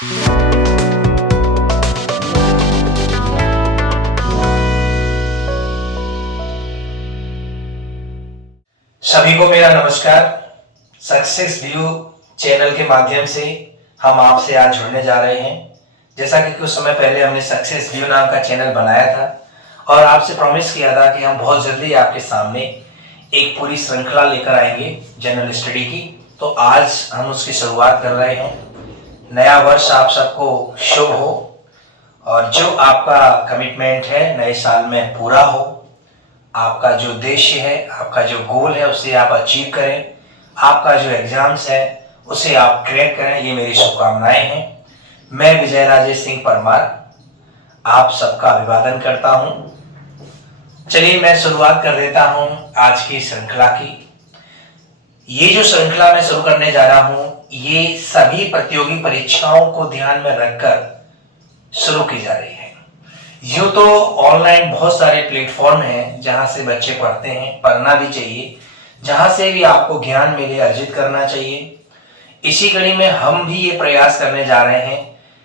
सभी को मेरा नमस्कार। सक्सेस व्यू चैनल के माध्यम से हम आपसे आज जुड़ने जा रहे हैं। जैसा कि कुछ समय पहले हमने सक्सेस व्यू नाम का चैनल बनाया था और आपसे प्रॉमिस किया था कि हम बहुत जल्दी आपके सामने एक पूरी श्रृंखला लेकर आएंगे जनरल स्टडी की। तो आज हम उसकी शुरुआत कर रहे हैं। नया वर्ष आप सबको शुभ हो और जो आपका कमिटमेंट है नए साल में पूरा हो। आपका जो उद्देश्य है, आपका जो गोल है उसे आप अचीव करें। आपका जो एग्जाम्स है उसे आप क्रैक करें, ये मेरी शुभकामनाएं हैं। मैं विजय राजेश सिंह परमार आप सबका अभिवादन करता हूं। चलिए मैं शुरुआत कर देता हूं आज की श्रृंखला की। ये जो श्रृंखला मैं शुरू करने जा रहा हूं ये सभी प्रतियोगी परीक्षाओं को ध्यान में रखकर शुरू की जा रही है। यूं तो ऑनलाइन बहुत सारे प्लेटफॉर्म हैं जहां से बच्चे पढ़ते हैं, पढ़ना भी चाहिए, जहां से भी आपको ज्ञान मिले अर्जित करना चाहिए। इसी कड़ी में हम भी ये प्रयास करने जा रहे हैं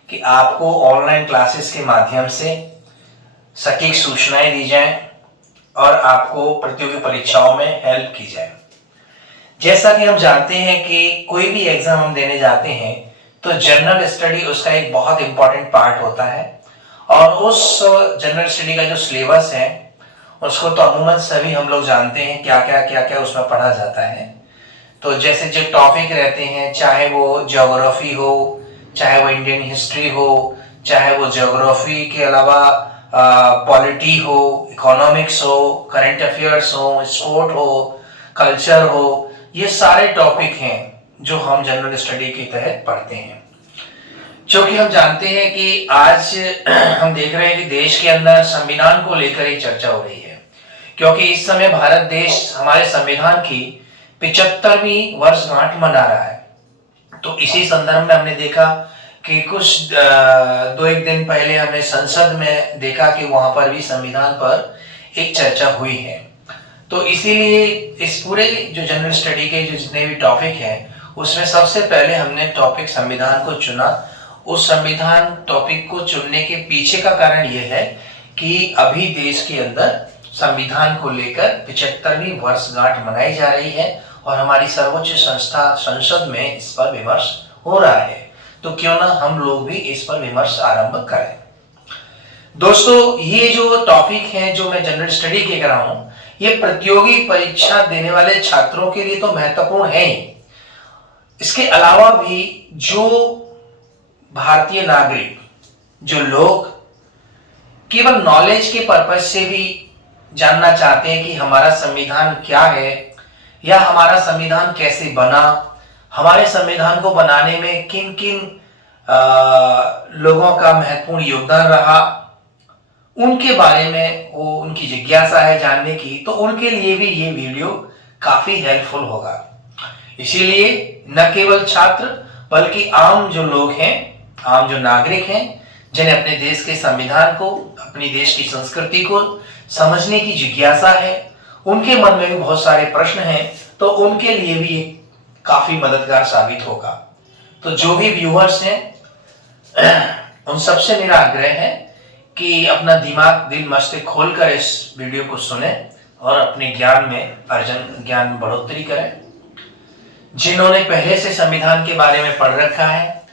कि आपको ऑनलाइन क्लासेस के माध्यम से सटीक सूचनाएं दी जाएं और आपको प्रतियोगी परीक्षाओं में हेल्प की जाए। जैसा कि हम जानते हैं कि कोई भी एग्जाम हम देने जाते हैं तो जनरल स्टडी उसका एक बहुत इंपॉर्टेंट पार्ट होता है और उस जनरल स्टडी का जो सिलेबस है उसको तो अमूमन सभी हम लोग जानते हैं क्या क्या उसमें पढ़ा जाता है। तो जैसे जो टॉपिक रहते हैं, चाहे वो ज्योग्राफी हो, चाहे वो इंडियन हिस्ट्री हो, चाहे वो ज्योग्राफी के अलावा पॉलिटी हो, इकोनॉमिक्स हो, करंट अफेयर्स हो, स्पोर्ट हो, कल्चर हो, ये सारे टॉपिक हैं जो हम जनरल स्टडी के तहत पढ़ते हैं। क्योंकि हम जानते हैं कि आज हम देख रहे हैं कि देश के अंदर संविधान को लेकर एक चर्चा हो रही है, क्योंकि इस समय भारत देश हमारे संविधान की 75वीं वर्षगांठ मना रहा है। तो इसी संदर्भ में हमने देखा कि कुछ दो एक दिन पहले हमने संसद में देखा कि वहां पर भी संविधान पर एक चर्चा हुई है। तो इसीलिए इस पूरे जो जनरल स्टडी के जो जितने भी टॉपिक हैं उसमें सबसे पहले हमने टॉपिक संविधान को चुना। उस संविधान टॉपिक को चुनने के पीछे का कारण यह है कि अभी देश के अंदर संविधान को लेकर 75वीं वर्षगांठ मनाई जा रही है और हमारी सर्वोच्च संस्था संसद में इस पर विमर्श हो रहा है। तो क्यों ना हम लोग भी इस पर विमर्श आरंभ करें। दोस्तों, ये जो टॉपिक है जो मैं जनरल स्टडी के कर रहा हूं ये प्रतियोगी परीक्षा देने वाले छात्रों के लिए तो महत्वपूर्ण है ही। इसके अलावा भी जो भारतीय नागरिक, जो लोग केवल नॉलेज के पर्पज से भी जानना चाहते हैं कि हमारा संविधान क्या है या हमारा संविधान कैसे बना, हमारे संविधान को बनाने में किन किन लोगों का महत्वपूर्ण योगदान रहा, उनके बारे में वो उनकी जिज्ञासा है जानने की, तो उनके लिए भी ये वीडियो काफी हेल्पफुल होगा। इसीलिए न केवल छात्र बल्कि आम जो लोग हैं, आम जो नागरिक हैं, जिन्हें अपने देश के संविधान को, अपनी देश की संस्कृति को समझने की जिज्ञासा है, उनके मन में भी बहुत सारे प्रश्न हैं, तो उनके लिए भी काफी मददगार साबित होगा। तो जो भी व्यूअर्स हैं उन सबसे मेरा आग्रह है कि अपना दिमाग, दिल, मस्तिष्क खोलकर इस वीडियो को सुने और अपने ज्ञान में ज्ञान बढ़ोतरी करें। जिन्होंने पहले से संविधान के बारे में पढ़ रखा है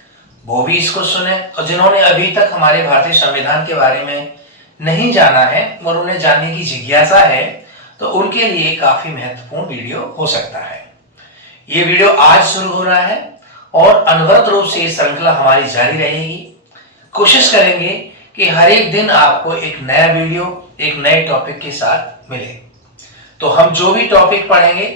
वो भी इसको सुने और जिन्होंने अभी तक हमारे भारतीय संविधान के बारे में नहीं जाना है और उन्हें जानने की जिज्ञासा है तो उनके लिए काफी महत्वपूर्ण वीडियो हो सकता है। ये वीडियो आज शुरू हो रहा है और अनवरत रूप से ये श्रृंखला हमारी जारी रहेगी। कोशिश करेंगे कि हर एक दिन आपको एक नया वीडियो, एक नए टॉपिक के साथ मिले। तो हम जो भी टॉपिक पढ़ेंगे,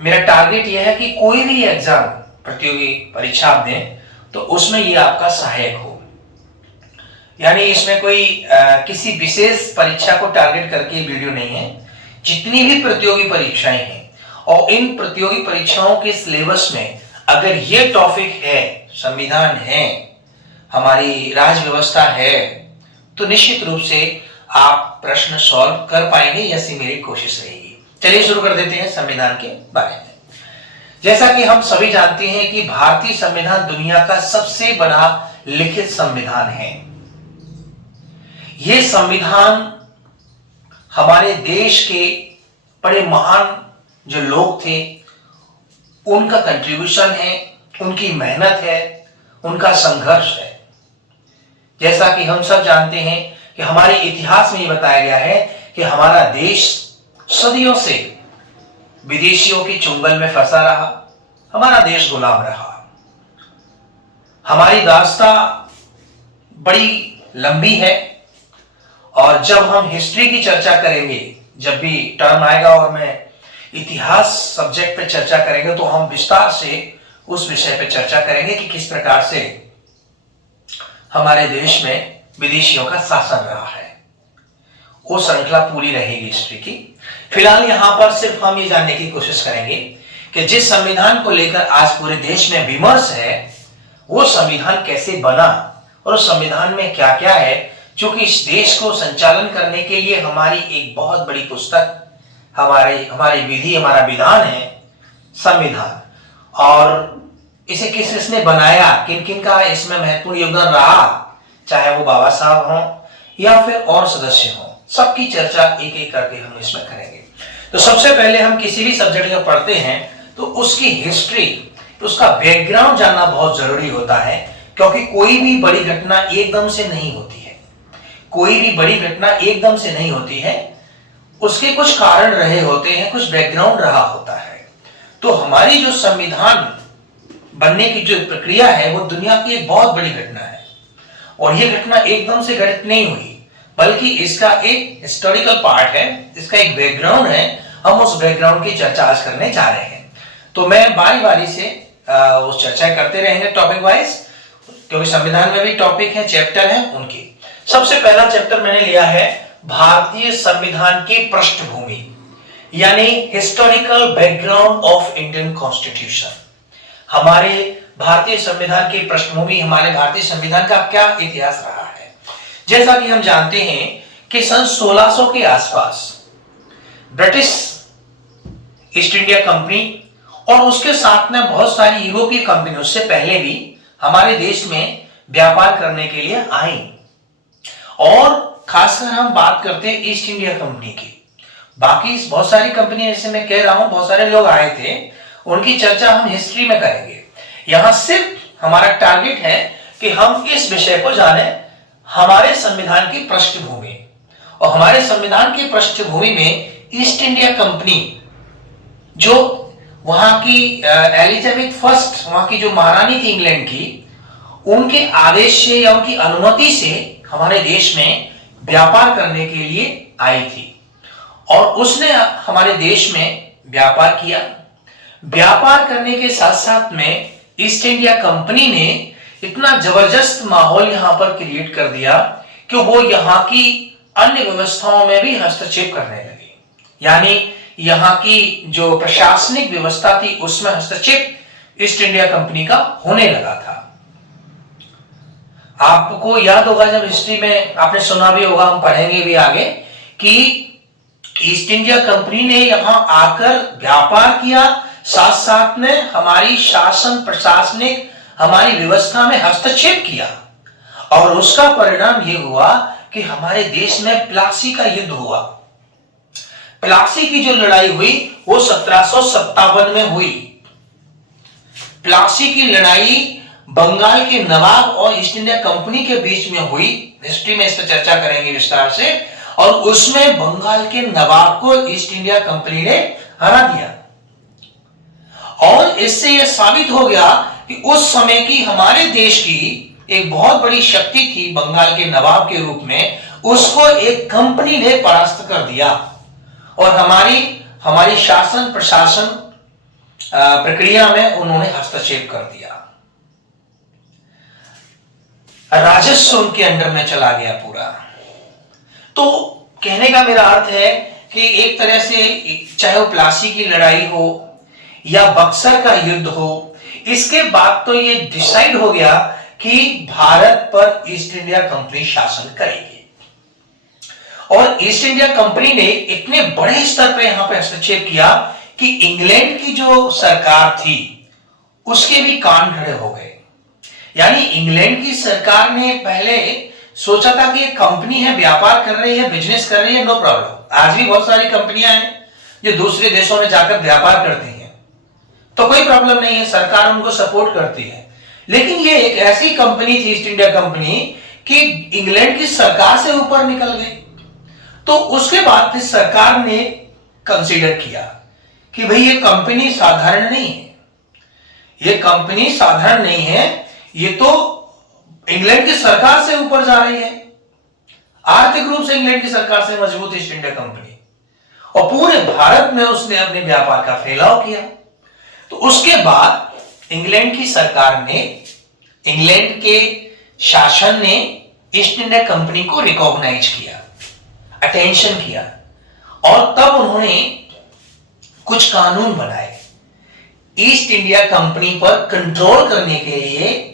मेरा टारगेट यह है कि कोई भी एग्जाम, प्रतियोगी परीक्षा आप दें तो उसमें ये आपका सहायक हो। यानी इसमें कोई किसी विशेष परीक्षा को टारगेट करके वीडियो नहीं है। जितनी भी प्रतियोगी परीक्षाएं हैं और इन प्रतियोगी परीक्षाओं के सिलेबस में अगर ये टॉपिक है, संविधान है, हमारी राज व्यवस्था है, तो निश्चित रूप से आप प्रश्न सॉल्व कर पाएंगे, ऐसी मेरी कोशिश रहेगी। चलिए शुरू कर देते हैं संविधान के बारे में। जैसा कि हम सभी जानते हैं कि भारतीय संविधान दुनिया का सबसे बड़ा लिखित संविधान है। यह संविधान हमारे देश के बड़े महान जो लोग थे उनका कंट्रीब्यूशन है, उनकी मेहनत है, उनका संघर्ष है। जैसा कि हम सब जानते हैं कि हमारे इतिहास में ये बताया गया है कि हमारा देश सदियों से विदेशियों के चुंगल में फंसा रहा, हमारा देश गुलाम रहा। हमारी दास्तां बड़ी लंबी है और जब हम हिस्ट्री की चर्चा करेंगे, जब भी टर्म आएगा और मैं इतिहास सब्जेक्ट पे चर्चा करेंगे तो हम विस्तार से उस विषय पे चर्चा करेंगे कि किस प्रकार से हमारे देश में विदेशियों का शासन रहा है। वो श्रृंखला पूरी रहेगी हिस्ट्री की। फिलहाल यहां पर सिर्फ हम ये जानने की कोशिश करेंगे कि जिस संविधान को लेकर आज पूरे देश में विमर्श है वो संविधान कैसे बना और उस संविधान में क्या क्या है, जो कि इस देश को संचालन करने के लिए हमारी एक बहुत बड़ी पुस्तक, हमारी विधि, हमारा विधान है संविधान। और इसे किस किसने बनाया, किन किन का इसमें महत्वपूर्ण योगदान रहा, चाहे वो बाबा साहब हों या फिर और सदस्य हों, सबकी चर्चा एक एक करके हम इसमें करेंगे। तो सबसे पहले हम किसी भी सब्जेक्ट को पढ़ते हैं तो उसकी हिस्ट्री, उसका बैकग्राउंड जानना बहुत जरूरी होता है, क्योंकि कोई भी बड़ी घटना एकदम से नहीं होती है। कोई भी बड़ी घटना एकदम से नहीं होती है, उसके कुछ कारण रहे होते हैं, कुछ बैकग्राउंड रहा होता है। तो हमारी जो संविधान बनने की जो प्रक्रिया है वो दुनिया की एक बहुत बड़ी घटना है और ये घटना एकदम से घटित नहीं हुई, बल्कि इसका एक हिस्टोरिकल पार्ट है, इसका एक बैकग्राउंड है। हम उस बैकग्राउंड की चर्चा आज करने जा रहे हैं। तो मैं बारी बारी से उस चर्चा करते रहेंगे टॉपिक वाइज, क्योंकि संविधान में भी टॉपिक है, चैप्टर है उनकी। सबसे पहला चैप्टर मैंने लिया है भारतीय संविधान की पृष्ठभूमि, यानी historical background of Indian constitution. हमारे भारतीय संविधान की पृष्ठभूमि, हमारे भारतीय संविधान का क्या इतिहास रहा है। जैसा कि हम जानते हैं कि सन 1600 के आसपास ब्रिटिश ईस्ट इंडिया कंपनी और उसके साथ में बहुत सारी यूरोपीय कंपनी उससे पहले भी हमारे देश में व्यापार करने के लिए आई। और खासकर हम बात करते हैं ईस्ट इंडिया कंपनी की। बाकी बहुत सारी कंपनी, जैसे मैं कह रहा हूं, बहुत सारे लोग आए थे, उनकी चर्चा हम हिस्ट्री में करेंगे। यहां सिर्फ हमारा टारगेट है कि हम इस विषय को जाने, हमारे संविधान की पृष्ठभूमि। और हमारे संविधान की पृष्ठभूमि में ईस्ट इंडिया कंपनी, जो वहां की एलिजाबेथ फर्स्ट, वहां की जो महारानी थी इंग्लैंड की, उनके आदेश से या उनकी अनुमति से हमारे देश में व्यापार करने के लिए आई थी और उसने हमारे देश में व्यापार किया। व्यापार करने के साथ साथ में ईस्ट इंडिया कंपनी ने इतना जबरदस्त माहौल यहां पर क्रिएट कर दिया कि वो यहां की अन्य व्यवस्थाओं में भी हस्तक्षेप करने लगे। यानी यहां की जो प्रशासनिक व्यवस्था थी उसमें हस्तक्षेप ईस्ट इंडिया कंपनी का होने लगा था। आपको याद होगा, जब हिस्ट्री में आपने सुना भी होगा, हम पढ़ेंगे भी आगे, कि ईस्ट इंडिया कंपनी ने यहां आकर व्यापार किया, साथ साथ में हमारी शासन, प्रशासनिक, हमारी व्यवस्था में हस्तक्षेप किया। और उसका परिणाम यह हुआ कि हमारे देश में प्लासी का युद्ध हुआ। प्लासी की जो लड़ाई हुई वो 1757 में हुई। प्लासी की लड़ाई बंगाल के नवाब और ईस्ट इंडिया कंपनी के बीच में हुई। हिस्ट्री में इस पर चर्चा करेंगे विस्तार से। और उसमें बंगाल के नवाब को ईस्ट इंडिया कंपनी ने हरा दिया। और इससे यह साबित हो गया कि उस समय की हमारे देश की एक बहुत बड़ी शक्ति थी बंगाल के नवाब के रूप में, उसको एक कंपनी ने परास्त कर दिया और हमारी शासन प्रशासन प्रक्रिया में उन्होंने हस्तक्षेप कर दिया। राजस्व उनके अंडर में चला गया पूरा। तो कहने का मेरा अर्थ है कि एक तरह से चाहे वो प्लासी की लड़ाई हो या बक्सर का युद्ध हो, इसके बाद तो ये डिसाइड हो गया कि भारत पर ईस्ट इंडिया कंपनी शासन करेगी। और ईस्ट इंडिया कंपनी ने इतने बड़े स्तर पर यहां पर हस्तक्षेप किया कि इंग्लैंड की जो सरकार थी उसके भी कान खड़े हो गए। यानी इंग्लैंड की सरकार ने पहले सोचा था कि ये कंपनी है, व्यापार कर रही है, बिजनेस कर रही है, नो प्रॉब्लम। आज भी बहुत सारी कंपनियां हैं जो दूसरे देशों में जाकर व्यापार करती हैं, तो कोई प्रॉब्लम नहीं है, सरकार उनको सपोर्ट करती है। लेकिन ये एक ऐसी कंपनी थी, ईस्ट इंडिया कंपनी, कि इंग्लैंड की सरकार से ऊपर निकल गई। तो उसके बाद फिर सरकार ने कंसीडर किया कि भाई ये कंपनी साधारण नहीं है, ये कंपनी साधारण नहीं है, ये तो इंग्लैंड की सरकार से ऊपर जा रही है। आर्थिक रूप से इंग्लैंड की सरकार से मजबूत ईस्ट इंडिया कंपनी, और पूरे भारत में उसने अपने व्यापार का फैलाव किया। तो उसके बाद इंग्लैंड की सरकार ने, इंग्लैंड के शासन ने ईस्ट इंडिया कंपनी को रिकॉग्नाइज किया, अटेंशन किया, और तब उन्होंने कुछ कानून बनाए। ईस्ट इंडिया कंपनी पर कंट्रोल करने के लिए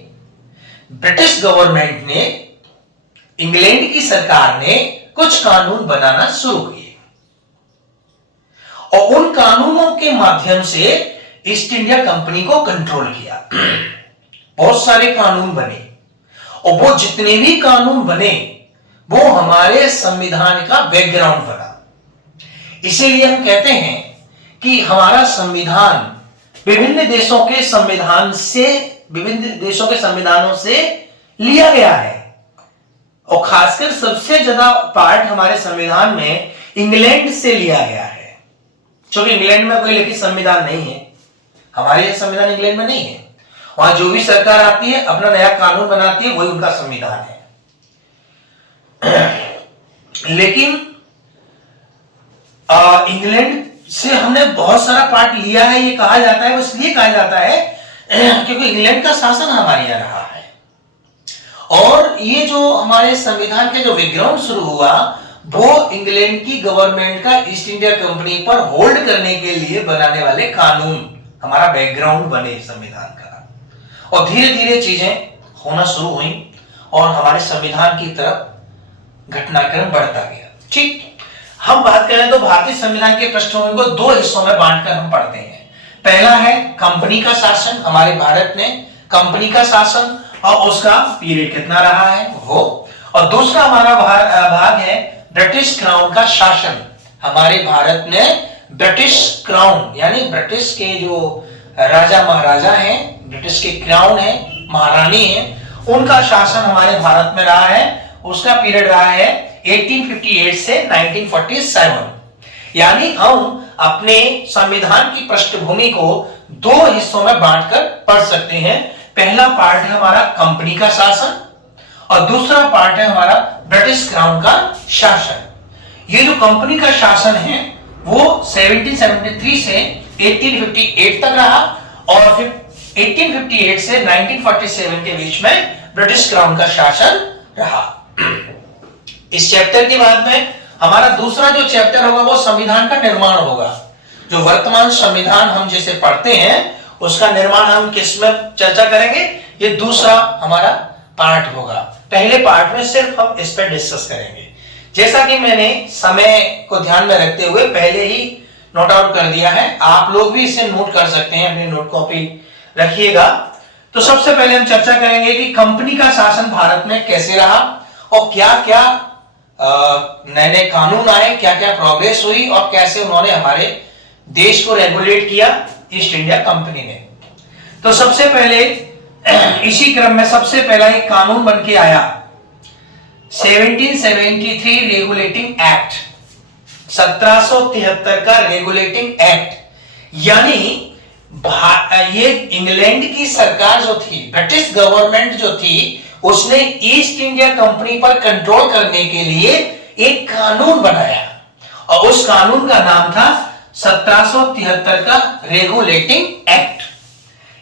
ब्रिटिश गवर्नमेंट ने, इंग्लैंड की सरकार ने कुछ कानून बनाना शुरू किए, और उन कानूनों के माध्यम से ईस्ट इंडिया कंपनी को कंट्रोल किया। बहुत सारे कानून बने, और वो जितने भी कानून बने वो हमारे संविधान का बैकग्राउंड बना। इसीलिए हम कहते हैं कि हमारा संविधान विभिन्न देशों के संविधान से, विभिन्न देशों के संविधानों से लिया गया है, और खासकर सबसे ज्यादा पार्ट हमारे संविधान में इंग्लैंड से लिया गया है, क्योंकि इंग्लैंड में कोई लिखित संविधान नहीं है। हमारे संविधान इंग्लैंड में नहीं है, वहां जो भी सरकार आती है अपना नया कानून बनाती है, वही उनका संविधान है। लेकिन इंग्लैंड से हमने बहुत सारा पार्ट लिया है, ये कहा जाता है, वो इसलिए कहा जाता है क्योंकि इंग्लैंड का शासन हमारे यहां रहा है, और ये जो हमारे संविधान के जो बैकग्राउंड शुरू हुआ वो इंग्लैंड की गवर्नमेंट का ईस्ट इंडिया कंपनी पर होल्ड करने के लिए बनाने वाले कानून हमारा बैकग्राउंड बने संविधान का, और धीरे धीरे चीजें होना शुरू हुई और हमारे संविधान की तरफ घटनाक्रम बढ़ता गया। ठीक, हम बात करें तो भारतीय संविधान के पृष्ठभूमि को दो हिस्सों में बांटकर हम पढ़ते हैं। पहला है कंपनी का शासन, हमारे भारत में कंपनी का शासन और उसका पीरियड कितना रहा है वो, और दूसरा हमारा भाग है ब्रिटिश क्राउन का शासन। हमारे भारत में ब्रिटिश क्राउन यानी ब्रिटिश के जो राजा महाराजा हैं, ब्रिटिश के क्राउन है, महारानी है, उनका शासन हमारे भारत में रहा है। उसका पीरियड रहा है 1858 से 1947। यानी हम अपने संविधान की पृष्ठभूमि को दो हिस्सों में बांटकर पढ़ सकते हैं। पहला पार्ट है हमारा कंपनी का शासन और दूसरा पार्ट है हमारा ब्रिटिश क्राउन का शासन। ये जो कंपनी का शासन है वो 1773 से 1858 तक रहा और फिर 1858 से 1947 के बीच में ब्रिटिश क्राउन का शासन रहा। इस चैप्टर के बाद में हमारा दूसरा जो चैप्टर होगा वो संविधान का निर्माण होगा। जो वर्तमान संविधान हम जैसे पढ़ते हैं उसका निर्माण हम किस में चर्चा करेंगे, ये दूसरा हमारा पार्ट होगा। पहले पार्ट में सिर्फ हम इस पर डिस्कस करेंगे। जैसा कि मैंने समय को ध्यान में रखते हुए पहले ही नोट आउट कर दिया है, आप लोग भी इसे नोट कर सकते हैं, अपनी नोट कॉपी रखिएगा। तो सबसे पहले हम चर्चा करेंगे कि कंपनी का शासन भारत में कैसे रहा और क्या क्या नए नए कानून आए, क्या क्या प्रोग्रेस हुई और कैसे उन्होंने हमारे देश को रेगुलेट किया ईस्ट इंडिया कंपनी ने। तो सबसे पहले इसी क्रम में सबसे पहला एक कानून बन के आया 1773 रेगुलेटिंग एक्ट, 1773 का रेगुलेटिंग एक्ट। यानी ये इंग्लैंड की सरकार जो थी, ब्रिटिश गवर्नमेंट जो थी, उसने ईस्ट इंडिया कंपनी पर कंट्रोल करने के लिए एक कानून बनाया और उस कानून का नाम था 1773 का रेगुलेटिंग एक्ट।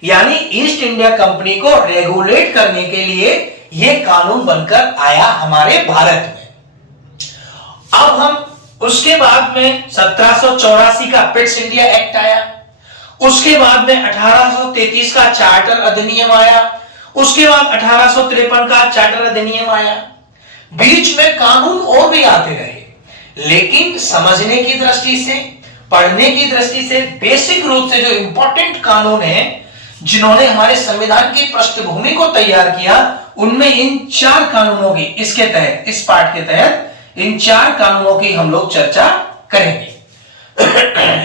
यानी ईस्ट इंडिया कंपनी को रेगुलेट करने के लिए यह कानून बनकर आया हमारे भारत में। अब हम उसके बाद में 1784 का पिट्स इंडिया एक्ट आया, उसके बाद में 1833 का चार्टर अधिनियम आया, उसके बाद 1853 का चार्टर अधिनियम आया। बीच में कानून और भी आते रहे, लेकिन समझने की दृष्टि से, पढ़ने की दृष्टि से बेसिक रूप से जो इंपॉर्टेंट कानून है जिन्होंने हमारे संविधान की पृष्ठभूमि को तैयार किया, उनमें इन 4 कानूनों की, इसके तहत, इस पाठ के तहत इन 4 कानूनों की हम लोग चर्चा करेंगे,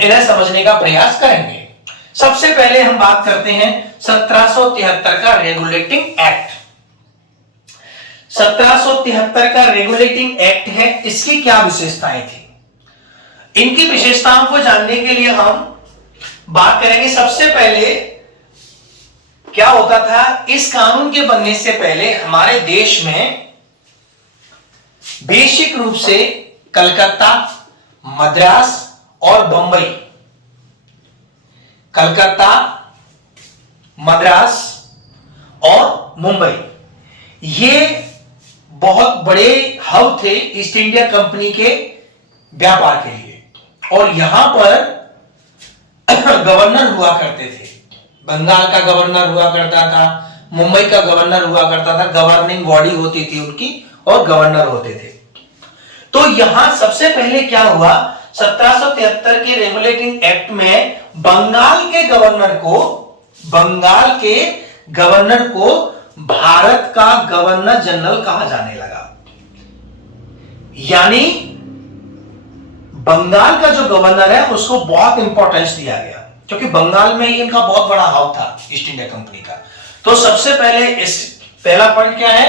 इन्हें समझने का प्रयास करेंगे। सबसे पहले हम बात करते हैं 1773 का रेगुलेटिंग एक्ट। 1773 का रेगुलेटिंग एक्ट है, इसकी क्या विशेषताएं थी? इनकी विशेषताओं को जानने के लिए हम बात करेंगे। सबसे पहले क्या होता था, इस कानून के बनने से पहले हमारे देश में बेसिक रूप से कलकत्ता, मद्रास और बंबई, कलकत्ता, मद्रास और मुंबई, ये बहुत बड़े हब थे ईस्ट इंडिया कंपनी के व्यापार के लिए, और यहां पर गवर्नर हुआ करते थे। बंगाल का गवर्नर हुआ करता था, मुंबई का गवर्नर हुआ करता था, गवर्निंग बॉडी होती थी उनकी, और गवर्नर होते थे। तो यहां सबसे पहले क्या हुआ, 1773 के रेगुलेटिंग एक्ट में बंगाल के गवर्नर को भारत का गवर्नर जनरल कहा जाने लगा। यानी बंगाल का जो गवर्नर है उसको बहुत इंपॉर्टेंस दिया गया, क्योंकि बंगाल में ही इनका बहुत बड़ा हाव था ईस्ट इंडिया कंपनी का। तो सबसे पहले इस पहला पॉइंट क्या है,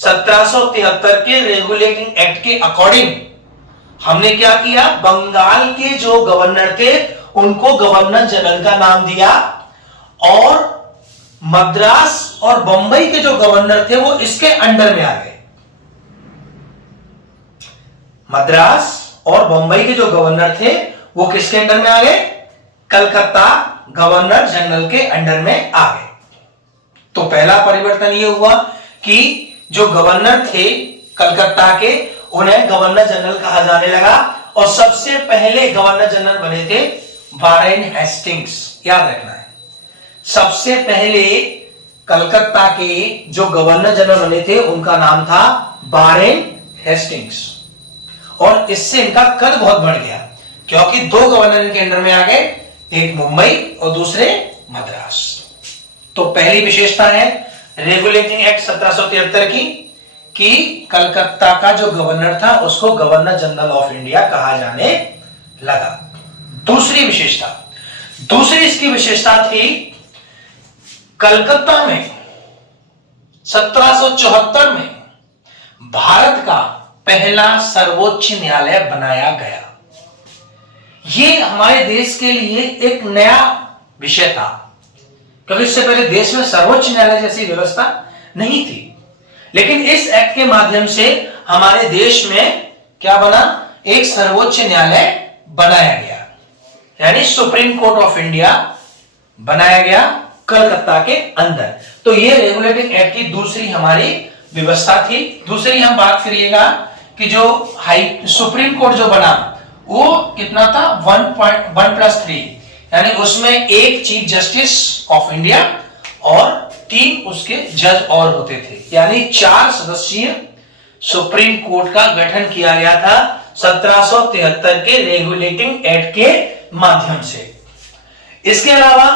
1773 के रेगुलेटिंग एक्ट के अकॉर्डिंग हमने क्या किया, बंगाल के जो गवर्नर थे उनको गवर्नर जनरल का नाम दिया, और मद्रास और बंबई के जो गवर्नर थे वो इसके अंडर में आ गए। मद्रास और बंबई के जो गवर्नर थे वो किसके अंडर में आ गए, कलकत्ता गवर्नर जनरल के अंडर में आ गए। तो पहला परिवर्तन ये हुआ कि जो गवर्नर थे कलकत्ता के, उन्हें गवर्नर जनरल कहा जाने लगा, और सबसे पहले गवर्नर जनरल बने थे वारेन हेस्टिंग्स। याद रखना है, सबसे पहले कलकत्ता के जो गवर्नर जनरल बने थे उनका नाम था वारेन हेस्टिंग्स, और इससे इनका कद बहुत बढ़ गया, क्योंकि 2 गवर्नर इनके अंडर में आ गए, एक मुंबई और दूसरे मद्रास। तो पहली विशेषता है रेगुलेटिंग एक्ट 1773 की, कि कलकत्ता का जो गवर्नर था उसको गवर्नर जनरल ऑफ इंडिया कहा जाने लगा। दूसरी इसकी विशेषता थी, कलकत्ता में 1774 में भारत का पहला सर्वोच्च न्यायालय बनाया गया। यह हमारे देश के लिए एक नया विषय था, क्योंकि इससे पहले देश में सर्वोच्च न्यायालय जैसी व्यवस्था नहीं थी। लेकिन इस एक्ट के माध्यम से हमारे देश में क्या बना, एक सर्वोच्च न्यायालय बनाया गया, यानी सुप्रीम कोर्ट ऑफ इंडिया बनाया गया कलकत्ता के अंदर। तो ये रेगुलेटिंग एक्ट की दूसरी हमारी व्यवस्था थी। दूसरी हम बात करिएगा कि जो सुप्रीम कोर्ट जो बना वो कितना था, 1+3, यानी उसमें एक चीफ जस्टिस ऑफ इंडिया और 3 उसके जज और होते थे, यानी 4 सदस्यीय सुप्रीम कोर्ट का गठन किया गया था 1773 के रेगुलेटिंग एक्ट के माध्यम से। इसके अलावा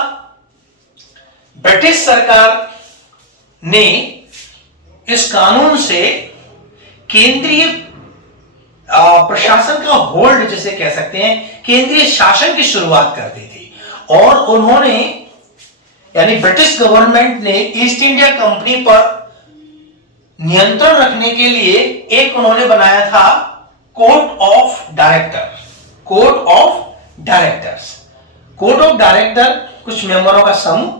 ब्रिटिश सरकार ने इस कानून से केंद्रीय प्रशासन का होल्ड जिसे कह सकते हैं, केंद्रीय शासन की शुरुआत कर दी थी, और उन्होंने यानी ब्रिटिश गवर्नमेंट ने ईस्ट इंडिया कंपनी पर नियंत्रण रखने के लिए एक उन्होंने बनाया था कोर्ट ऑफ डायरेक्टर, कुछ मेंबरों का समूह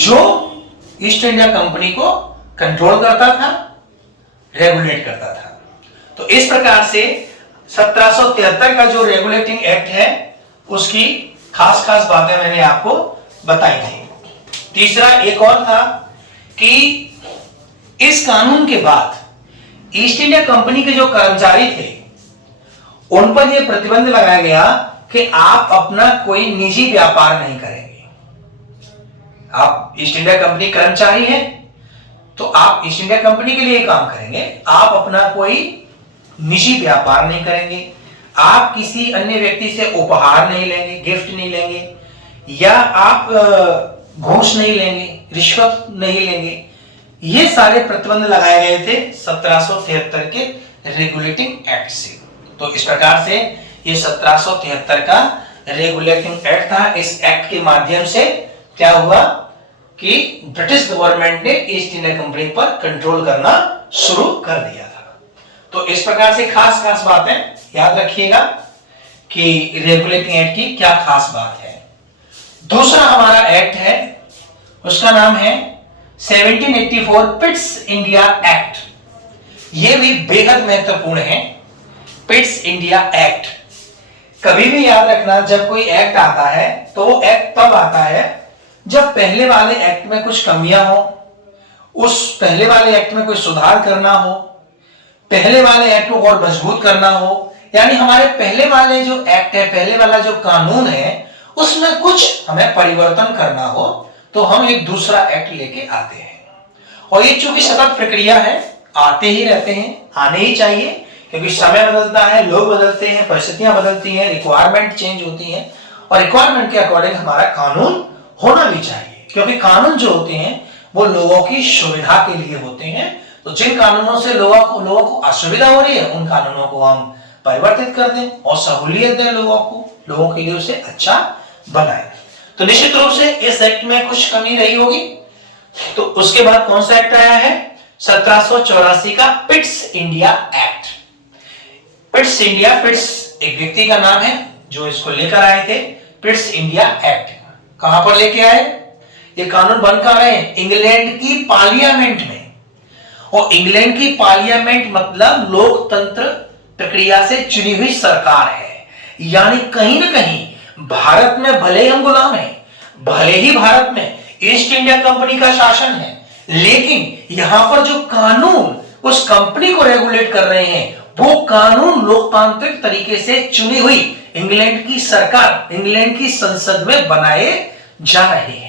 जो ईस्ट इंडिया कंपनी को कंट्रोल करता था, रेगुलेट करता था। तो इस प्रकार से 1773 का जो रेगुलेटिंग एक्ट है उसकी खास बातें मैंने आपको बताई थी। तीसरा एक और था कि इस कानून के बाद ईस्ट इंडिया कंपनी के जो कर्मचारी थे उन पर यह प्रतिबंध लगाया गया कि आप अपना कोई निजी व्यापार नहीं करेंगे। आप ईस्ट इंडिया कंपनी कर्मचारी हैं तो आप ईस्ट इंडिया कंपनी के लिए काम करेंगे, आप अपना कोई निजी व्यापार नहीं करेंगे, आप किसी अन्य व्यक्ति से उपहार नहीं लेंगे, गिफ्ट नहीं लेंगे, या आप घूस नहीं लेंगे, रिश्वत नहीं लेंगे। ये सारे प्रतिबंध लगाए गए थे 1773 के रेगुलेटिंग एक्ट से। तो इस प्रकार से ये 1773 का रेगुलेटिंग एक्ट था। इस एक्ट के माध्यम से क्या हुआ कि ब्रिटिश गवर्नमेंट ने ईस्ट इंडिया कंपनी पर कंट्रोल करना शुरू कर दिया था। तो इस प्रकार से खास खास बातें याद रखिएगा कि रेगुलेटिंग एक्ट की क्या खास बात है। दूसरा हमारा एक्ट है, उसका नाम है 1784 पिट्स इंडिया एक्ट। यह भी बेहद महत्वपूर्ण है। पिट्स इंडिया एक्ट, कभी भी याद रखना जब कोई एक्ट आता है तो वो एक्ट तब आता है जब पहले वाले एक्ट में कुछ कमियां हो, उस पहले वाले एक्ट में कोई सुधार करना हो, पहले वाले एक्ट को और मजबूत करना हो, यानी हमारे पहले वाले जो एक्ट है, पहले वाला जो कानून है, उसमें कुछ हमें परिवर्तन करना हो तो हम एक दूसरा एक्ट लेके आते हैं। और ये चूंकि सतत प्रक्रिया है, आते ही रहते हैं, आने ही चाहिए, क्योंकि समय बदलता है, लोग बदलते हैं, परिस्थितियां बदलती हैं, रिक्वायरमेंट चेंज होती है, और रिक्वायरमेंट के अकॉर्डिंग हमारा कानून होना भी चाहिए, क्योंकि कानून जो होते हैं वो लोगों की सुविधा के लिए होते हैं। तो जिन कानूनों से लोगों को असुविधा हो रही है, उन कानूनों को हम परिवर्तित कर दें और सहूलियत दें लोगों के लिए उसे अच्छा बनाए। तो निश्चित रूप से इस एक्ट में कुछ कमी रही होगी। तो उसके बाद कौन सा एक्ट आया है? 1784 का पिट्स इंडिया एक्ट। पिट्स एक व्यक्ति का नाम है जो इसको लेकर आए थे। पिट्स इंडिया एक्ट कहां पर लेके आए? ये कानून बनकर आए इंग्लैंड की पार्लियामेंट में। और इंग्लैंड की पार्लियामेंट मतलब लोकतंत्र प्रक्रिया से चुनी हुई सरकार है। यानी कहीं ना कहीं भारत में भले हम गुलाम हैं, भले ही भारत में ईस्ट इंडिया कंपनी का शासन है, लेकिन यहां पर जो कानून उस कंपनी को रेगुलेट कर रहे हैं वो कानून लोकतांत्रिक तरीके से चुनी हुई इंग्लैंड की सरकार, इंग्लैंड की संसद में बनाए जा रहे हैं।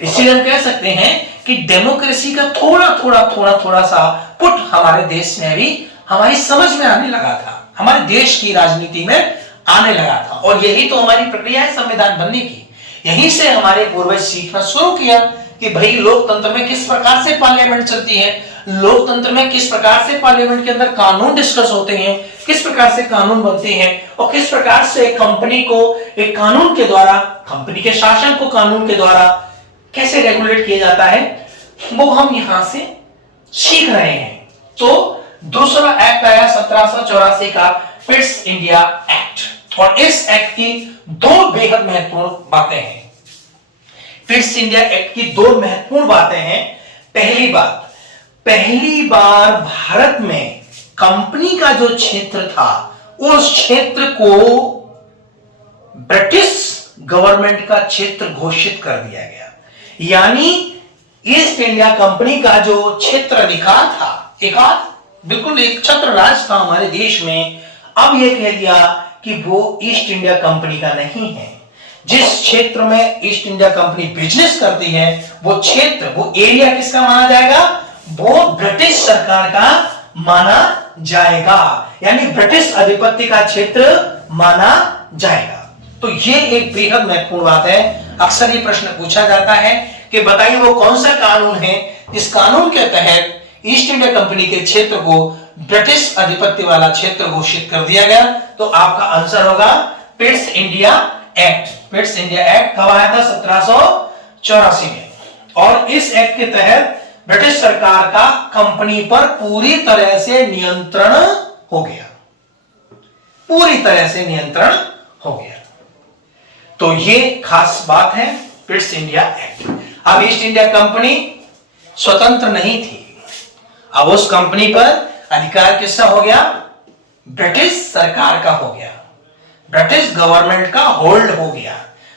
इसीलिए हम कह सकते हैं कि डेमोक्रेसी का थोड़ा सा पुट हमारे देश में भी हमारी समझ में आने लगा था, हमारे देश की राजनीति में आने लगा था। और यही तो हमारी प्रक्रिया है संविधान बनने की। यहीं से हमारे पूर्वज सीखना शुरू किया कि भाई लोकतंत्र में किस प्रकार से पार्लियामेंट चलती है, लोकतंत्र में किस प्रकार से पार्लियामेंट के अंदर कानून डिस्कस होते हैं, किस प्रकार से कानून बनते हैं, और किस प्रकार से कंपनी को एक कानून के द्वारा, कंपनी के शासन को कानून के द्वारा कैसे रेगुलेट किया जाता है, वो हम यहां से सीख रहे हैं। तो दूसरा एक्ट आया 1784 का पिट्स इंडिया एक्ट। और इस एक्ट की दो बेहद महत्वपूर्ण बातें हैं। पिट्स इंडिया एक्ट की दो महत्वपूर्ण बातें हैं। पहली बार भारत में कंपनी का जो क्षेत्र था उस क्षेत्र को ब्रिटिश गवर्नमेंट का क्षेत्र घोषित कर दिया गया। यानी ईस्ट इंडिया कंपनी का जो क्षेत्र अधिकार था, बिल्कुल एक छत्र राज था हमारे देश में, अब यह कह दिया कि वो ईस्ट इंडिया कंपनी का नहीं है। जिस क्षेत्र में ईस्ट इंडिया कंपनी बिजनेस करती है वो क्षेत्र, वो एरिया किसका माना जाएगा? वो ब्रिटिश सरकार का माना जाएगा, यानी ब्रिटिश आधिपत्य का क्षेत्र माना जाएगा। तो ये एक बेहद महत्वपूर्ण बात है। अक्सर ये प्रश्न पूछा जाता है कि बताइए वो कौन सा कानून है जिस कानून के तहत ईस्ट इंडिया कंपनी के क्षेत्र को ब्रिटिश आधिपत्य वाला क्षेत्र घोषित कर दिया गया? तो आपका आंसर होगा Pitt's India act. Pitt's India act कब आया था? 1784 में। और इस एक्ट के तहत ब्रिटिश सरकार का कंपनी पर पूरी तरह से नियंत्रण हो गया, पूरी तरह से नियंत्रण हो गया। तो ये खास बात है पिट्स इंडिया एक्ट। अब ईस्ट इंडिया कंपनी स्वतंत्र नहीं थी, अब उस कंपनी पर अधिकार किसका हो गया? ब्रिटिश सरकार का हो गया, ब्रिटिश गवर्नमेंट का होल्ड हो गया।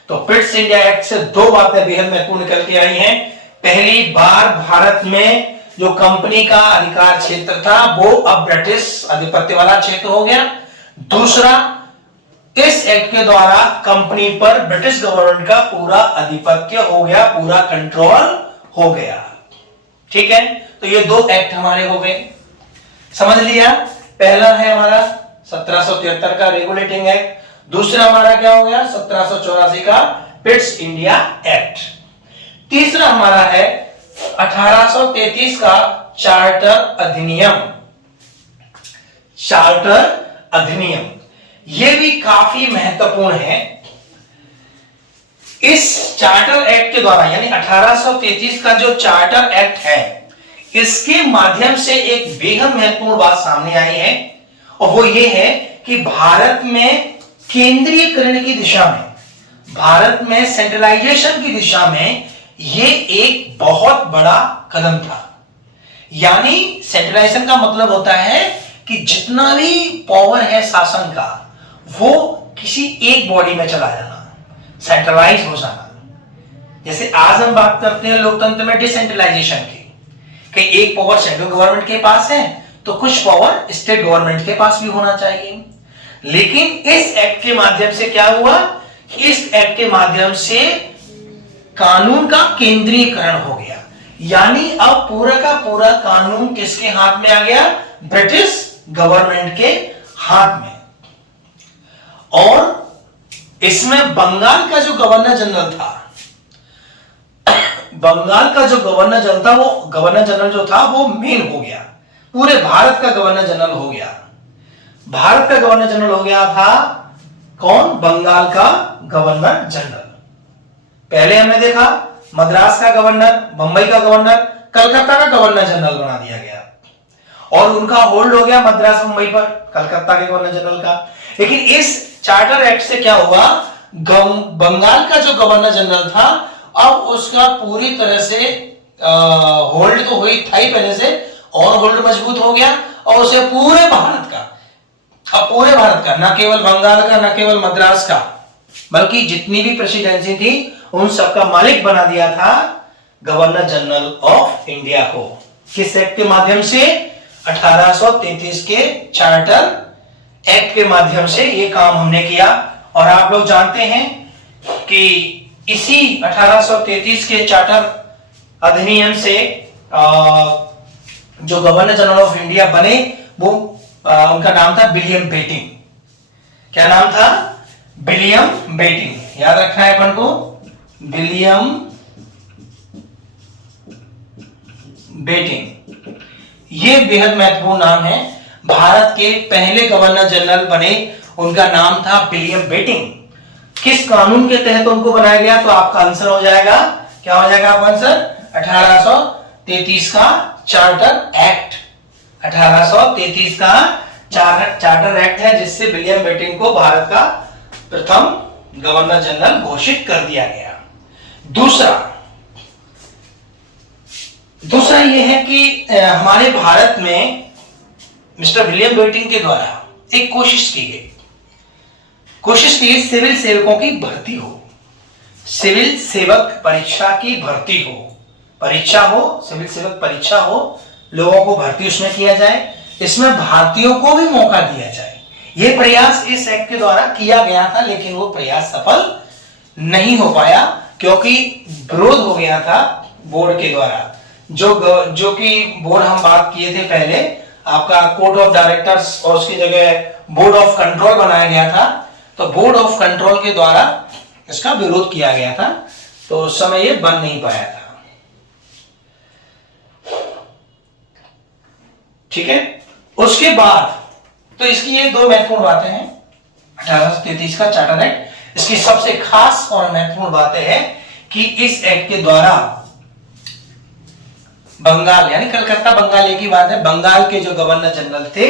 तो पिट्स इंडिया एक्ट से दो बातें बेहद महत्वपूर्ण निकल के आई हैं। पहली बार भारत में जो कंपनी का अधिकार क्षेत्र था वो अब ब्रिटिश आधिपत्य वाला क्षेत्र हो गया। दूसरा, इस एक्ट के द्वारा कंपनी पर ब्रिटिश गवर्नमेंट का पूरा आधिपत्य हो गया, पूरा कंट्रोल हो गया। ठीक है, तो ये दो एक्ट हमारे हो गए, समझ लिया। पहला है हमारा 1773 का रेगुलेटिंग एक्ट। दूसरा हमारा क्या हो गया, 1784 का पिट्स इंडिया एक्ट। तीसरा हमारा है 1833 का चार्टर अधिनियम। चार्टर अधिनियम यह भी काफी महत्वपूर्ण है। इस चार्टर एक्ट के द्वारा यानी 1833 का जो चार्टर एक्ट है, इसके माध्यम से एक बेहद महत्वपूर्ण बात सामने आई है, और वो ये है कि भारत में केंद्रीयकरण की दिशा में, भारत में सेंट्रलाइजेशन की दिशा में ये एक बहुत बड़ा कदम था। यानी सेंट्रलाइजेशन का मतलब होता है कि जितना भी पावर है शासन का, वो किसी एक बॉडी में चला जाना, सेंट्रलाइज हो जाना। जैसे आज हम बात करते हैं लोकतंत्र में डिसेंट्रलाइजेशन की, कि एक पावर सेंट्रल गवर्नमेंट के पास है तो कुछ पावर स्टेट गवर्नमेंट के पास भी होना चाहिए। लेकिन इस एक्ट के माध्यम से क्या हुआ, इस एक्ट के माध्यम से कानून का केंद्रीयकरण हो गया। यानी अब पूरा का पूरा कानून किसके हाथ में आ गया, ब्रिटिश गवर्नमेंट के हाथ में। और इसमें बंगाल का जो गवर्नर जनरल था, बंगाल का जो गवर्नर जनरल था, वो गवर्नर जनरल जो था वो मेन हो गया, पूरे भारत का गवर्नर जनरल हो गया। भारत का गवर्नर जनरल हो गया था कौन, बंगाल का गवर्नर जनरल। पहले हमने देखा मद्रास का गवर्नर, बंबई का गवर्नर, कलकत्ता का गवर्नर जनरल बना दिया गया, और उनका होल्ड हो गया मद्रास मुंबई पर, कलकत्ता के गवर्नर जनरल का। लेकिन इस चार्टर एक्ट से क्या हुआ, बंगाल का जो गवर्नर जनरल था, अब उसका पूरी तरह से होल्ड तो हुई था ही पहले से, और होल्ड मजबूत हो गया, और उसे पूरे भारत का, अब पूरे भारत का, न केवल बंगाल का, न केवल मद्रास का, बल्कि जितनी भी प्रेसिडेंसी थी उन सबका मालिक बना दिया था गवर्नर जनरल ऑफ इंडिया को। किस एक्ट के माध्यम से, 1833 के चार्टर एक्ट के माध्यम से ये काम हमने किया। और आप लोग जानते हैं कि इसी 1833 के चार्टर अधिनियम से जो गवर्नर जनरल ऑफ इंडिया बने, वो उनका नाम था विलियम बेटिंग। क्या नाम था, विलियम बेटिंग। याद रखना है अपन को, विलियम बेटिंग। ये बेहद महत्वपूर्ण नाम है। भारत के पहले गवर्नर जनरल बने, उनका नाम था विलियम बेटिंग। किस कानून के तहत उनको बनाया गया, तो आपका आंसर हो जाएगा, क्या हो जाएगा आपका आंसर, 1833 का चार्टर एक्ट। 1833 का चार्टर एक्ट है, जिससे विलियम बेटिंग को भारत का प्रथम गवर्नर जनरल घोषित कर दिया गया। दूसरा यह है कि हमारे भारत में मिस्टर विलियम बेटिंग के द्वारा एक कोशिश की गई सिविल सेवकों की भर्ती हो, सिविल सेवक परीक्षा की भर्ती हो, परीक्षा हो, सिविल सेवक परीक्षा हो, लोगों को भर्ती उसमें किया जाए, इसमें भारतीयों को भी मौका दिया जाए। यह प्रयास इस एक्ट के द्वारा किया गया था, लेकिन वो प्रयास सफल नहीं हो पाया, क्योंकि विरोध हो गया था बोर्ड के द्वारा। जो कि बोर्ड हम बात किए थे पहले, आपका कोर्ट ऑफ डायरेक्टर्स और उसकी जगह बोर्ड ऑफ कंट्रोल बनाया गया था। तो बोर्ड ऑफ कंट्रोल के द्वारा इसका विरोध किया गया था, तो उस समय ये बन नहीं पाया था। ठीक है, उसके बाद तो इसकी ये दो महत्वपूर्ण बातें हैं 1833 का चार्टर एक्ट। इसकी सबसे खास और महत्वपूर्ण बातें हैं कि इस एक्ट के द्वारा बंगाल, यानी कलकत्ता बंगाल एक ही बात है, बंगाल के जो गवर्नर जनरल थे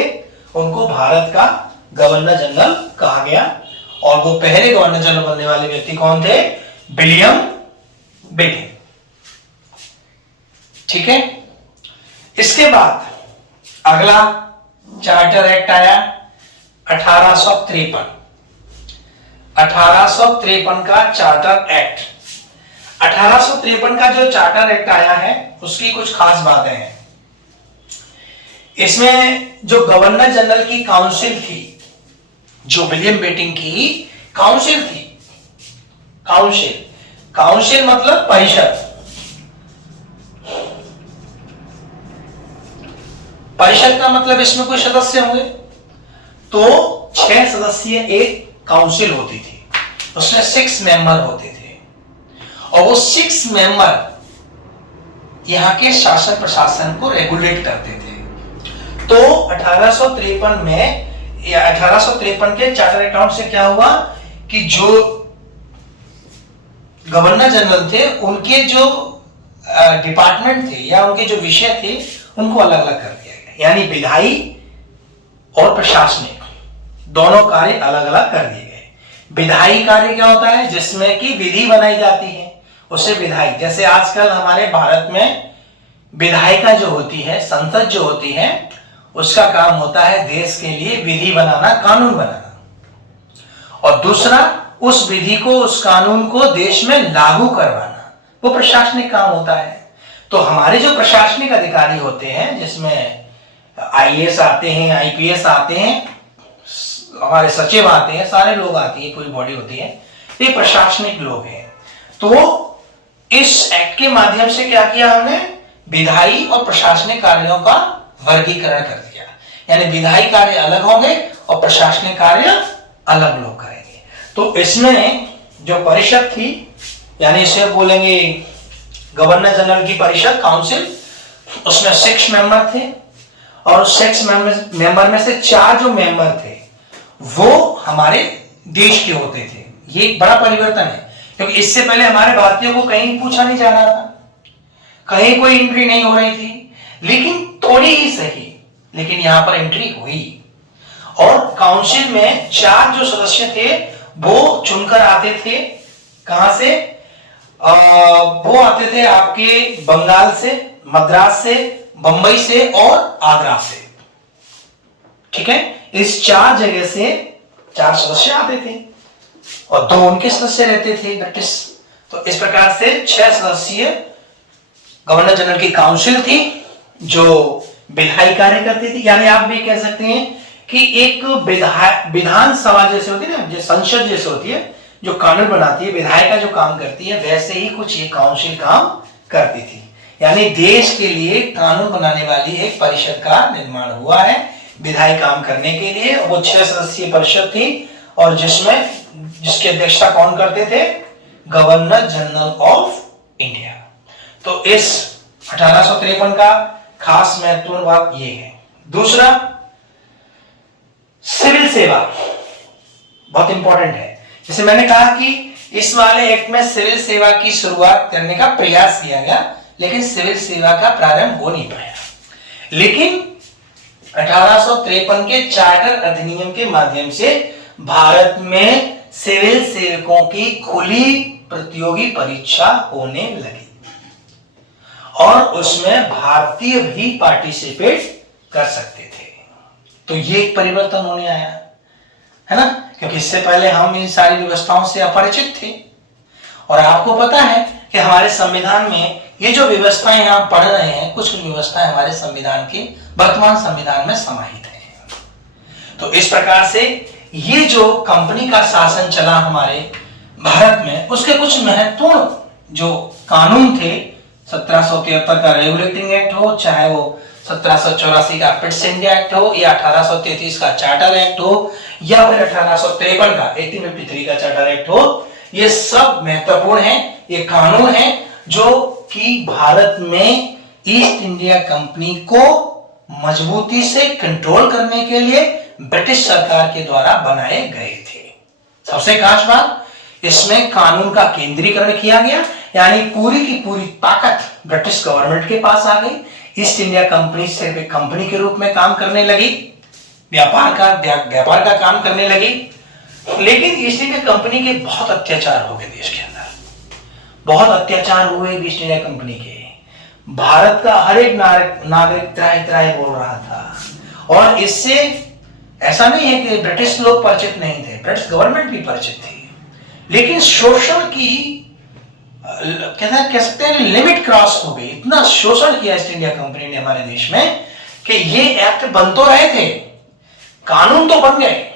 उनको भारत का गवर्नर जनरल कहा गया। और वो पहले गवर्नर जनरल बनने वाले व्यक्ति कौन थे, विलियम बेटिंग। ठीक है, इसके बाद अगला चार्टर एक्ट आया 1853। 1853 का चार्टर एक्ट। 1853 का जो चार्टर एक्ट आया है उसकी कुछ खास बातें हैं। इसमें जो गवर्नर जनरल की काउंसिल थी, जो विलियम बेटिंग की काउंसिल थी, काउंसिल मतलब परिषद, परिषद का मतलब इसमें कोई सदस्य होंगे, तो 6 सदस्यीय एक काउंसिल होती थी, उसमें 6 मेंबर होते थे और वो 6 मेंबर यहाँ के शासन प्रशासन को रेगुलेट करते थे। तो 1853 में या 1853 के चार्टर अकाउंट से क्या हुआ कि जो गवर्नर जनरल थे उनके जो डिपार्टमेंट थे या उनके जो विषय थे उनको अलग अलग कर दिया गया, यानी विधायी और प्रशासनिक दोनों कार्य अलग अलग कर दिए गए। विधायी कार्य क्या होता है, जिसमें कि विधि बनाई जाती है, उसे विधायी। जैसे आजकल हमारे भारत में विधायिका जो होती है, संसद जो होती है, उसका काम होता है देश के लिए विधि बनाना, कानून बनाना, और दूसरा उस विधि को, उस कानून को देश में लागू करवाना, वो प्रशासनिक काम होता है। तो हमारे जो प्रशासनिक अधिकारी होते हैं, जिसमें आईएएस आते हैं, आईपीएस आते हैं, हमारे सचिव आते हैं, सारे लोग आते हैं, पूरी बॉडी होती है, ये प्रशासनिक लोग हैं। तो इस एक्ट के माध्यम से क्या किया हमने, विधायी और प्रशासनिक कार्यों का वर्गीकरण कर दिया, यानी विधायी कार्य अलग होंगे और प्रशासनिक कार्य अलग लोग करेंगे। तो इसमें जो परिषद थी, यानी इसे बोलेंगे गवर्नर जनरल की परिषद, काउंसिल, उसमें 6 मेंबर थे और 6 मेंबर में से 4 जो मेंबर थे वो हमारे देश के होते थे। ये एक बड़ा परिवर्तन है, क्योंकि इससे पहले हमारे भारतीयों को कहीं पूछा नहीं जा रहा था, कहीं कोई एंट्री नहीं हो रही थी, लेकिन थोड़ी ही सही, लेकिन यहां पर एंट्री हुई। और काउंसिल में 4 जो सदस्य थे वो चुनकर आते थे, कहां से, वो आते थे आपके बंगाल से, मद्रास से, बंबई से और आगरा से। ठीक है, इस 4 जगह से 4 सदस्य आते थे और 2 उनके सदस्य रहते थे ब्रिटिश। तो इस प्रकार से 6 सदस्यीय गवर्नर जनरल की काउंसिल थी जो विधायी कार्य करती थी, यानी आप भी कह सकते हैं कि एक विधानसभा जैसे होती है ना, जो संसद जैसे होती है, जो कानून बनाती है, विधायिका जो काम करती है, वैसे ही कुछ ये काउंसिल काम करती थी। यानी देश के लिए कानून बनाने वाली एक परिषद का निर्माण हुआ है विधायी काम करने के लिए। वो 6 सदस्यीय परिषद थी और जिसकी अध्यक्षता कौन करते थे, गवर्नर जनरल ऑफ इंडिया। तो इस 1853 का खास महत्वपूर्ण बात यह है। दूसरा, सिविल सेवा बहुत इंपॉर्टेंट है। जैसे मैंने कहा कि इस वाले एक्ट में सिविल सेवा की शुरुआत करने का प्रयास किया गया, लेकिन सिविल सेवा का प्रारंभ हो नहीं पाया। लेकिन 1853 के चार्टर अधिनियम के माध्यम से भारत में सिविल सेवकों की खुली प्रतियोगी परीक्षा होने लगी और उसमें भारतीय भी पार्टिसिपेट कर सकते थे। तो ये एक परिवर्तन होने आया है ना, क्योंकि इससे पहले हम इन सारी व्यवस्थाओं से अपरिचित थे। और आपको पता है कि हमारे संविधान में ये जो व्यवस्थाएं आप पढ़ रहे हैं, कुछ कुछ व्यवस्थाएं हमारे संविधान के, वर्तमान संविधान में समाहित हैं। तो इस प्रकार से ये जो कंपनी का शासन चला हमारे भारत में, उसके कुछ महत्वपूर्ण जो कानून थे, 1773 का रेगुलेटिंग एक्ट हो, चाहे वो 1784 का पिट्स इंडिया एक्ट हो, या 1833 का चार्टर एक्ट हो, या फिर 1853 का 1853 का चार्टर एक्ट हो, ये सब महत्वपूर्ण है। ये कानून है जो कि भारत में ईस्ट इंडिया कंपनी को मजबूती से कंट्रोल करने के लिए ब्रिटिश सरकार के द्वारा बनाए गए थे। सबसे खास बात, इसमें कानून का केंद्रीकरण किया गया, यानी पूरी की पूरी ताकत ब्रिटिश गवर्नमेंट के पास आ गई। ईस्ट इंडिया कंपनी सिर्फ एक कंपनी के रूप में काम करने लगी, व्यापार का काम करने लगी। लेकिन ईस्ट इंडिया कंपनी के बहुत अत्याचार हो गए देश के अंदर, बहुत अत्याचार हुए ईस्ट इंडिया कंपनी के। भारत का हर एक नागरिक त्राहि त्राहि बोल रहा था। और इससे ऐसा नहीं है कि ब्रिटिश लोग परिचित नहीं थे, ब्रिटिश गवर्नमेंट भी परिचित थी, लेकिन शोषण की कह सकते हैं लिमिट क्रॉस हो गई। इतना शोषण किया ईस्ट इंडिया कंपनी ने हमारे देश में कि ये एक्ट बन तो रहे थे, कानून तो बन गए,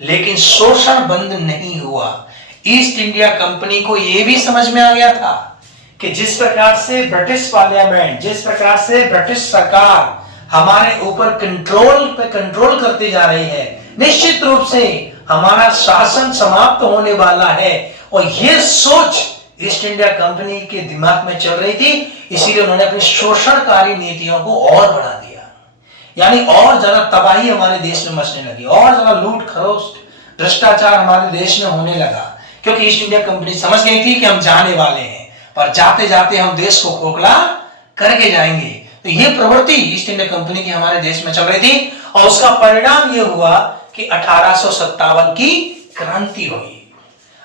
लेकिन शोषण बंद नहीं हुआ। ईस्ट इंडिया कंपनी को यह भी समझ में आ गया था कि जिस प्रकार से ब्रिटिश पार्लियामेंट, जिस प्रकार से ब्रिटिश सरकार हमारे ऊपर कंट्रोल करती जा रही है, निश्चित रूप से हमारा शासन समाप्त होने वाला है। और यह सोच ईस्ट इंडिया कंपनी के दिमाग में चल रही थी, इसीलिए उन्होंने अपनी शोषणकारी नीतियों को और बढ़ा दिया, यानी और ज्यादा तबाही हमारे देश में मचने लगी, और ज्यादा लूट खरोच भ्रष्टाचार हमारे देश में होने लगा, क्योंकि ईस्ट इंडिया कंपनी समझ गई थी कि हम जाने वाले हैं और जाते जाते हम देश को खोखला करके जाएंगे। तो ये प्रवृत्ति ईस्ट इंडिया कंपनी की हमारे देश में चल रही थी, और उसका परिणाम यह हुआ कि 1857 की क्रांति हुई।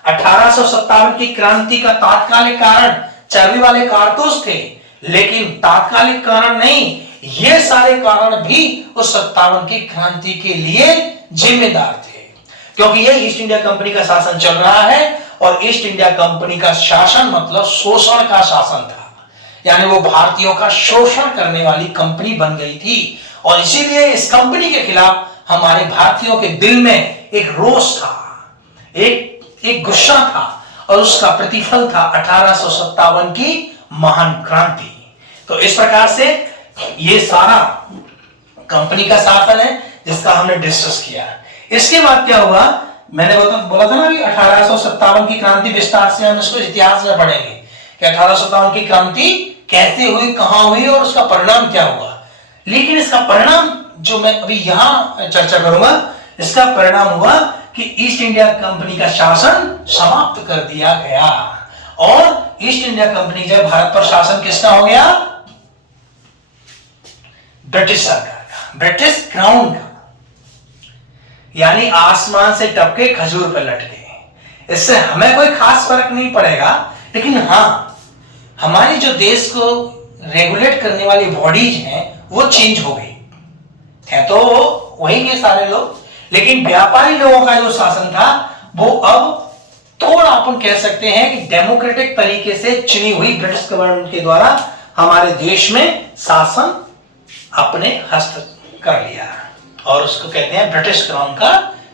1857 की क्रांति का तात्कालिक कारण चर्बी वाले कारतूस थे, लेकिन तात्कालिक कारण नहीं, ये सारे कारण भी उस 57 की क्रांति के लिए जिम्मेदार थे, क्योंकि ये ईस्ट इंडिया कंपनी का शासन चल रहा है, और ईस्ट इंडिया कंपनी का शासन मतलब शोषण का शासन था, यानी वो भारतीयों का शोषण करने वाली कंपनी बन गई थी। और इसीलिए इस कंपनी के खिलाफ हमारे भारतीयों के दिल में एक रोष था, एक गुस्सा था, और उसका प्रतिफल था 1857 की महान क्रांति। तो इस प्रकार से ये सारा कंपनी का शासन है जिसका हमने डिस्कस किया। इसके बाद क्या हुआ, मैंने बोला था ना कि 1857 की क्रांति विस्तार से हम इसको इतिहास में पढ़ेंगे कि 1857 की क्रांति कैसे हुई, कहां हुई और उसका परिणाम क्या हुआ। लेकिन इसका परिणाम जो मैं अभी यहां चर्चा करूंगा, इसका परिणाम हुआ कि ईस्ट इंडिया कंपनी का शासन समाप्त कर दिया गया, और ईस्ट इंडिया कंपनी जब भारत पर शासन किसका हो गया, ब्रिटिश सरकार का, ब्रिटिश क्राउन का, यानी आसमान से टपके खजूर पर लटके। इससे हमें कोई खास फर्क नहीं पड़ेगा, लेकिन हां हमारी जो देश को रेगुलेट करने वाली बॉडीज हैं वो चेंज हो गई है, तो वही के सारे लोग, लेकिन व्यापारी लोगों का जो शासन था वो अब थोड़ा अपन कह सकते हैं कि डेमोक्रेटिक तरीके से चुनी हुई ब्रिटिश गवर्नमेंट के द्वारा हमारे देश में शासन अपने हस्त कर लिया, और उसको कहते हैं ब्रिटिश क्राउन का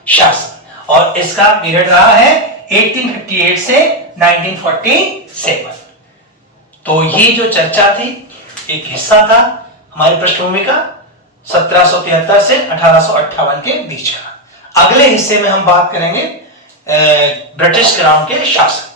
शासन। और इसका पीरियड रहा है 1858 से 1947। तो ये जो चर्चा थी एक हिस्सा था हमारी पृष्ठभूमि का 1773 से 1858 के बीच का। अगले हिस्से में हम बात करेंगे ब्रिटिश क्राउन के शासन।